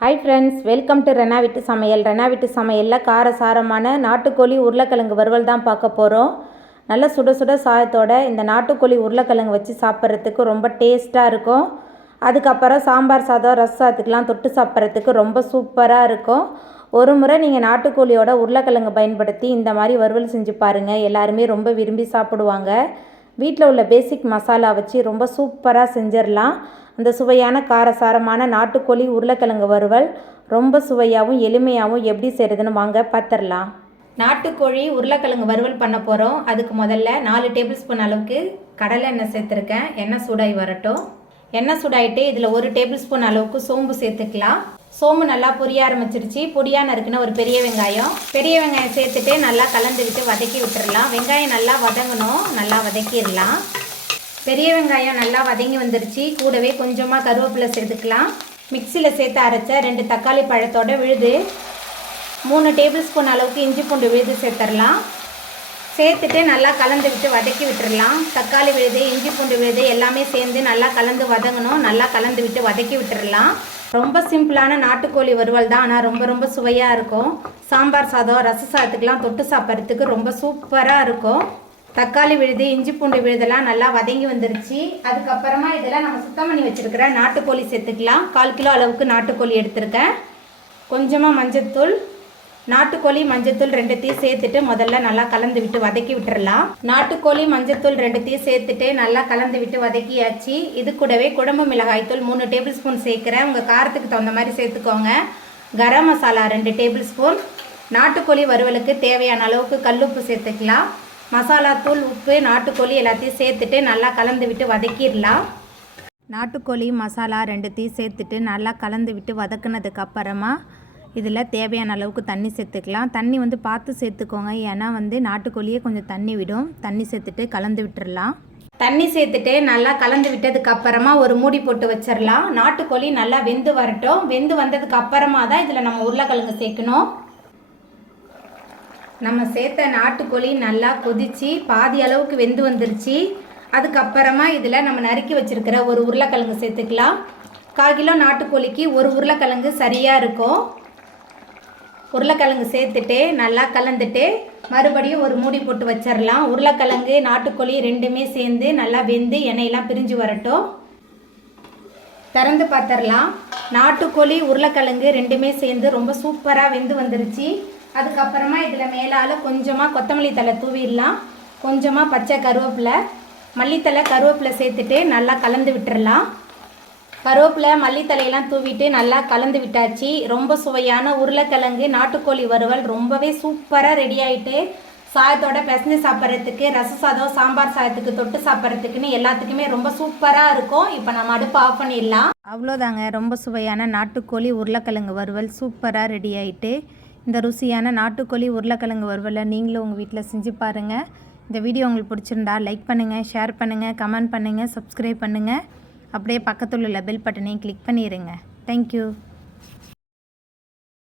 Hi friends, welcome to Rena வீட்டு சமையல். ரெனா வீட்டு சமையலில் காரசாரமான நாட்டுக்கோழி உருளைக்கிழங்கு வறுவல் தான் பார்க்க போகிறோம். நல்ல சுட சுட சாதத்தோட இந்த நாட்டுக்கோழி உருளைக்கிழங்கு வச்சு சாப்பிட்றதுக்கு ரொம்ப டேஸ்ட்டாக இருக்கும். அதுக்கப்புறம் சாம்பார் சாதம், ரச சாதத்துக்கெலாம் தொட்டு சாப்பிட்றதுக்கு ரொம்ப சூப்பராக இருக்கும். ஒரு முறை நீங்கள் நாட்டுக்கோழியோட உருளைக்கிழங்கு பயன்படுத்தி இந்த மாதிரி வறுவல் செஞ்சு பாருங்கள். எல்லாருமே ரொம்ப விரும்பி சாப்பிடுவாங்க. வீட்டில் உள்ள பேசிக் மசாலா வச்சு ரொம்ப சூப்பராக செஞ்சிடலாம். அந்த சுவையான காரசாரமான நாட்டுக்கோழி உருளைக்கிழங்கு வறுவல் ரொம்ப சுவையாகவும் எளிமையாகவும் எப்படி செய்கிறதுன்னு வாங்க பார்த்துடலாம். நாட்டுக்கோழி உருளைக்கிழங்கு வறுவல் பண்ண போகிறோம். அதுக்கு முதல்ல 4 டேபிள் ஸ்பூன் அளவுக்கு கடலை எண்ணெய் சேர்த்துருக்கேன். எண்ணெய் சூடாகி வரட்டும். எண்ணெய் சூடாகிட்டு இதில் 1 டேபிள் ஸ்பூன் அளவுக்கு சோம்பு சேர்த்துக்கலாம். சோம்பு நல்லா பொரிய ஆரம்பிச்சிருச்சு. பொடியாக நறுக்குன ஒரு பெரிய வெங்காயம் சேர்த்துட்டு நல்லா கலந்து விட்டு வதக்கி விட்டுடலாம். வெங்காயம் நல்லா வதங்கணும், நல்லா வதக்கிடலாம். பெரிய வெங்காயம் நல்லா வதங்கி வந்துருச்சு. கூடவே கொஞ்சமாக கருவேப்பிலை சேர்த்துக்கலாம். மிக்சியில் சேர்த்து அரைச்ச 2 தக்காளி பழத்தோட விழுது, 3 டேபிள் ஸ்பூன் அளவுக்கு இஞ்சி பூண்டு விழுது சேர்த்துடலாம். சேர்த்துட்டு நல்லா கலந்து விட்டு வதக்கி விட்டுடலாம். தக்காளி விழுது, இஞ்சி பூண்டு விழுது எல்லாமே சேர்ந்து நல்லா கலந்து வதங்கணும். நல்லா கலந்து விட்டு வதக்கி விட்டுடலாம். ரொம்ப சிம்பிளான நாட்டுக்கோழி வறுவல் தான், ஆனால் ரொம்ப ரொம்ப சுவையாக இருக்கும். சாம்பார் சாதம், ரச சாதத்துக்கெலாம் தொட்டு சாப்பிட்றதுக்கு ரொம்ப சூப்பராக இருக்கும். தக்காளி விழுது, இஞ்சி பூண்டு விழுதெல்லாம் நல்லா வதங்கி வந்துருச்சு. அதுக்கப்புறமா இதெல்லாம் நம்ம சுத்தம் பண்ணி வச்சுருக்கிற நாட்டுக்கோழி சேர்த்துக்கலாம். 1/4 கிலோ அளவுக்கு நாட்டுக்கோழி எடுத்திருக்கேன். கொஞ்சமாக மஞ்சத்தூள், நாட்டுக்கோழி மஞ்சத்தூள் 2த்தையும் சேர்த்துட்டு முதல்ல நல்லா கலந்து விட்டு வதக்கி விட்டுறலாம். நாட்டுக்கோழி மஞ்சத்தூள் 2த்தையும் சேர்த்துட்டு நல்லா கலந்து விட்டு வதக்கியாச்சு. இது கூடவே குழம்பு மிளகாய்த்தூள் 3 டேபிள் ஸ்பூன் சேர்க்குறேன். உங்கள் காரத்துக்கு தகுந்த மாதிரி சேர்த்துக்கோங்க. Garam masala 2 table spoon. நாட்டுக்கோழி வறுவலுக்கு தேவையான அளவுக்கு கல்லுப்பு சேர்த்துக்கலாம். மசாலா தூள், உப்பு, நாட்டுக்கோழி எல்லாத்தையும் சேர்த்துட்டு நல்லா கலந்து விட்டு வதக்கிடலாம். நாட்டுக்கோழி மசாலா 2த்தையும் சேர்த்துட்டு நல்லா கலந்து விட்டு வதக்குனதுக்கு அப்புறமா இதில் தேவையான அளவுக்கு தண்ணி சேர்த்துக்கலாம். தண்ணி பார்த்து சேர்த்துக்கோங்க, ஏன்னா நாட்டுக்கோழியே கொஞ்சம் தண்ணி விடும். தண்ணி சேர்த்துட்டு கலந்து விட்டுடலாம். தண்ணி சேர்த்துட்டு நல்லா கலந்து விட்டதுக்கு அப்புறமா ஒரு மூடி போட்டு வச்சிடலாம். நாட்டுக்கோழி நல்லா வெந்து வரட்டும். வெந்து வந்ததுக்கு அப்புறமா தான் இதில் நம்ம உருளைக்கிழங்கு சேர்க்கணும். நம்ம சேர்த்த நாட்டுக்கோழி நல்லா கொதிச்சு பாதி அளவுக்கு வெந்து வந்துருச்சு. அதுக்கப்புறமா இதில் நம்ம நறுக்கி வச்சுருக்கிற ஒரு உருளைக்கிழங்கு சேர்த்துக்கலாம். 1/4 கிலோ நாட்டுக்கோழிக்கு ஒரு உருளைக்கிழங்கு சரியாக இருக்கும். உருளைக்கிழங்கு சேர்த்துட்டு நல்லா கலந்துட்டு மறுபடியும் ஒரு மூடி போட்டு வச்சிடலாம். உருளைக்கிழங்கு நாட்டுக்கோழி 2மே சேர்ந்து நல்லா வெந்து எண்ணெயெல்லாம் பிரிஞ்சு வரட்டும். திறந்து பார்த்துடலாம். நாட்டுக்கோழி உருளைக்கிழங்கு 2மே சேர்ந்து ரொம்ப சூப்பராக வெந்து வந்துருச்சு. அதுக்கப்புறமா இதில் மேலால் கொஞ்சமாக கொத்தமல்லி தழை தூவிடலாம். கொஞ்சமாக பச்சை கருவேப்பிலை, மல்லித்தலை, கருவேப்பிலை சேர்த்துட்டு நல்லா கலந்து விட்டுடலாம். கருவேப்பிலை மல்லித்தலையெல்லாம் தூவிட்டு நல்லா கலந்து விட்டாச்சு. ரொம்ப சுவையான உருளைக்கிழங்கு நாட்டுக்கோழி வறுவல் ரொம்பவே சூப்பராக ரெடி ஆகிட்டு சாதத்தோட பிசைஞ்சு சாப்பிட்றதுக்கு, ரச சாதம், சாம்பார் சாதத்துக்கு தொட்டு சாப்பிட்றதுக்குன்னு எல்லாத்துக்குமே ரொம்ப சூப்பராக இருக்கும். இப்போ நம்ம அடுப்பு ஆஃப் பண்ணிடலாம். அவ்வளோதாங்க, ரொம்ப சுவையான நாட்டுக்கோழி உருளைக்கிழங்கு வறுவல் சூப்பராக ரெடி ஆகிட்டு. இந்த ருசியான நாட்டுக்கோழி உருளைக்கிழங்கு வறுவலை நீங்களும் உங்கள் வீட்டில் செஞ்சு பாருங்கள். இந்த வீடியோ உங்களுக்கு பிடிச்சிருந்தா லைக் பண்ணுங்கள், ஷேர் பண்ணுங்கள், கமெண்ட் பண்ணுங்கள், சப்ஸ்கிரைப் பண்ணுங்கள். அப்படியே பக்கத்தில் உள்ள பெல் பட்டனையும் கிளிக் பண்ணிடுங்க. தேங்க்யூ.